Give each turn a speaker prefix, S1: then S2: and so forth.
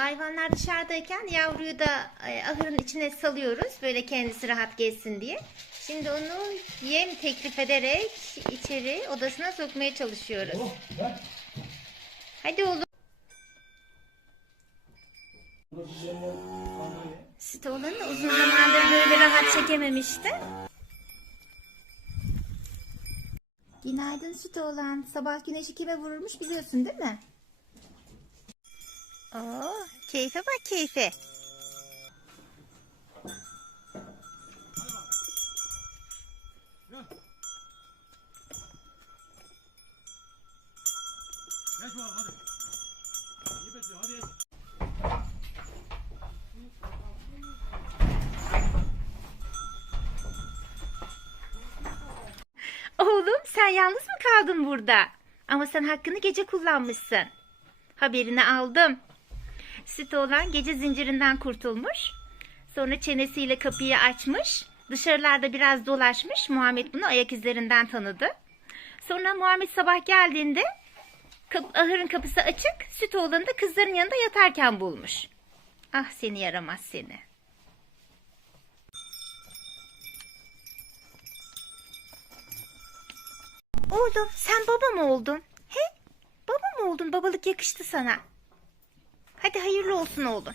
S1: Hayvanlar dışarıdayken yavruyu da e, ahırın içine salıyoruz. Böyle kendisi rahat gezsin diye. Şimdi onu yem teklif ederek içeri odasına sokmaya çalışıyoruz.
S2: Oh.
S1: Hadi oğlum. Süt oğlanı da uzun zamandır böyle rahat çekememişti. Günaydın süt oğlan. Sabah güneşi kime vururmuş biliyorsun değil mi? Oo, keyfe bak keyfe. Oğlum sen yalnız mı kaldın burada? Ama sen hakkını gece kullanmışsın. Haberini aldım. Süt olan gece zincirinden kurtulmuş. Sonra çenesiyle kapıyı açmış. Dışarılarda biraz dolaşmış. Muhammed bunu ayak izlerinden tanıdı. Sonra Muhammed sabah geldiğinde ahırın kapısı açık. Süt oğlanı da kızların yanında yatarken bulmuş. Ah seni yaramaz seni. Oğlum sen baba mı oldun? He? Baba mı oldun? Babalık yakıştı sana. Hadi hayırlı olsun oğlum.